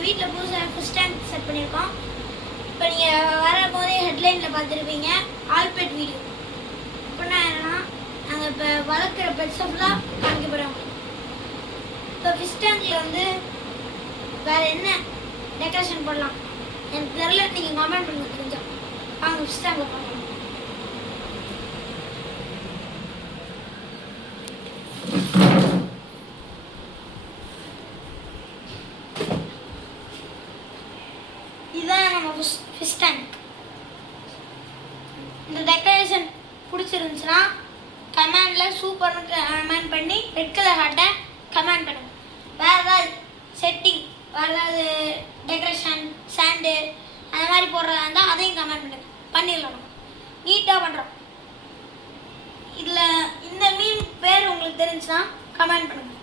எங்கள் வீட்டில் புதுசாக ஃபிஷ் டேங்க் செட் பண்ணியிருக்கோம். இப்போ நீங்கள் வரும்போதே ஹெட்லைனில் பார்த்துருப்பீங்க ஆல்பெட் வீடியோ. அப்படின்னா என்னென்னா நாங்கள் இப்போ வளர்க்குற பெட்ஸை ஃபுல்லாக காமிக்க போகிறோம். இப்போ ஃபிஷ் டேங்கில் வந்து வேறு என்ன டெக்கரேஷன் பண்ணலாம் எனக்கு தெரியல, நீங்கள் கமெண்ட் பண்ணுங்க தெரிஞ்சா. வாங்க ஃபிஷ் டேங்கில் பார்க்கலாம். இதுதான் நம்ம ஃபிஷ் டேங்க். இந்த டெக்கரேஷன் பிடிச்சிருந்துச்சுன்னா கமெண்டில் சூப்பர்னு கமெண்ட் பண்ணி ரெட் கலர் ஹார்ட்டை கமெண்ட் பண்ணுங்கள். வேறு ஏதாவது செட்டிங், வேறு ஏதாவது டெக்கரேஷன், சாண்டு அந்த மாதிரி போடுறதா இருந்தால் அதையும் கமெண்ட் பண்ணுங்கள். பண்ணிடலாம், நம்ம நீட்டாக பண்ணுறோம். இதில் இந்த மீன் பேர் உங்களுக்கு தெரிஞ்சுன்னா கமெண்ட் பண்ணுங்கள்.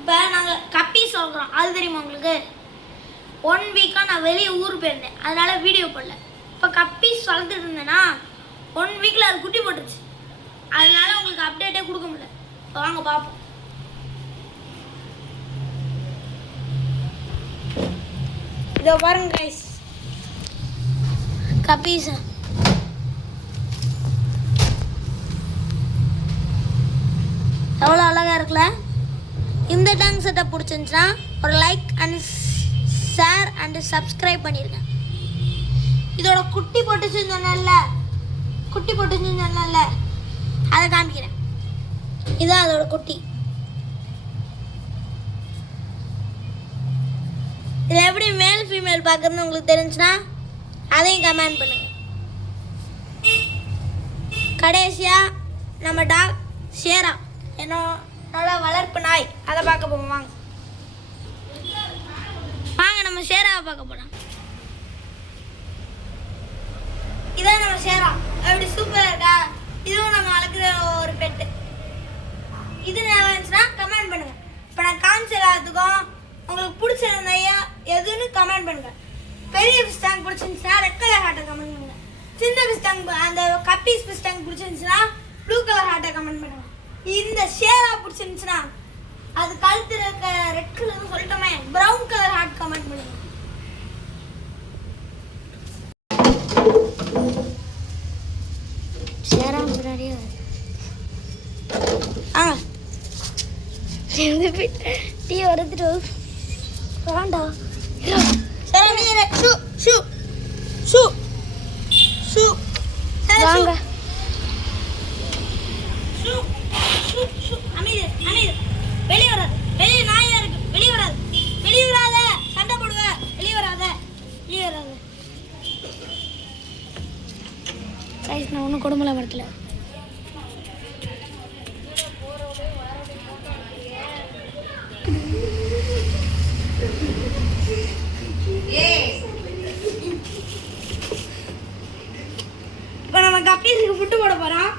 இப்போ நாங்கள் கப்பி சொல்கிறோம், அது தெரியுமா உங்களுக்கு? 1 வீக்காக நான் வெளியே ஊர் போயிருந்தேன், அதனால் வீடியோ போடல. இப்போ கப்பீஸ் வளர்த்துட்டு இருந்தேன்னா 1 வீக்கில் அது குட்டி போட்டுருச்சு, அதனால் உங்களுக்கு அப்டேட்டே கொடுக்க முடியல. இப்போ வாங்க பார்ப்போம். இதோ பாருங்க கைஸ், கப்பீஸ் எவ்வளோ அழகாக இருக்குல்ல. இந்த டேங்க் செட்டப் பிடிச்சிருந்துச்சுன்னா ஒரு like and share and subscribe பண்ணிடுங்க. இதோட குட்டி போட்டுச்சுன்னு சொன்னேன்ல, அதை காமிக்கிறேன். இதான் அதோட குட்டி. இதில் எப்படி மேல் ஃபீமேல் பார்க்குறதுன்னு உங்களுக்கு தெரிஞ்சுன்னா அதையும் கமெண்ட் பண்ணுங்க. கடைசியாக நம்ம டாக் ஷேரா, என்னோட வளர்ப்பு நாய், அதை பார்க்க போவோம். வாங்க நம்ம ஷேராவை பார்க்க போகலாம். இதான் நம்ம ஷேரா, எப்படி சூப்பராக இருக்கா? இதுவும் நம்ம வளர்க்குற ஒரு பெட்டு. இது நல்லா இருந்துச்சுன்னா கமெண்ட் பண்ணுங்கள். இப்போ நான் காமிச்ச எல்லாத்துக்கும் உங்களுக்கு பிடிச்சிருந்தையா எதுன்னு கமெண்ட் பண்ணுங்கள். பெரிய ஃபிஷ் டேங்க் பிடிச்சிருந்துச்சுன்னா ரெட் கலர் ஹார்ட்டை கமெண்ட் பண்ணுங்கள். சின்ன ஃபிஷ் டேங்க், அந்த கப்பீஸ் ஃபிஷ் டேங்க் பிடிச்சிருந்துச்சுன்னா ப்ளூ கலர் ஹார்ட்டை கமெண்ட் பண்ணுங்கள். இந்த ஷேரா பிடிச்சிருந்துச்சுன்னா அது கழுத்து இருக்க ரெட் கலர்னு சொல்லிட்டோமே, ப்ரௌன் கலர் ஹார்ட் கமெண்ட் பண்ணுங்க. ஷேரா முன்னாடியே டீ வரதுட்டு வேண்டா. ஷேரா நீங்க ஷூ ஷூ ஷூ ஷூ வாங்க. ஷூ ஷூ ஷூ அமைதி அமைதி. வெளியே வராது, வெளியே நாயா இருக்கு, வெளியே வராது, வெளியே வராத, சண்டை போடுவ, வெளியே வராத, வெளியே வராத. கைஸ் நான் ஒன்றும் கொடுமலை படுத்தல. இப்போ நம்ம கப்பீஸுக்கு ஃபுட்டு போட போகிறோம்.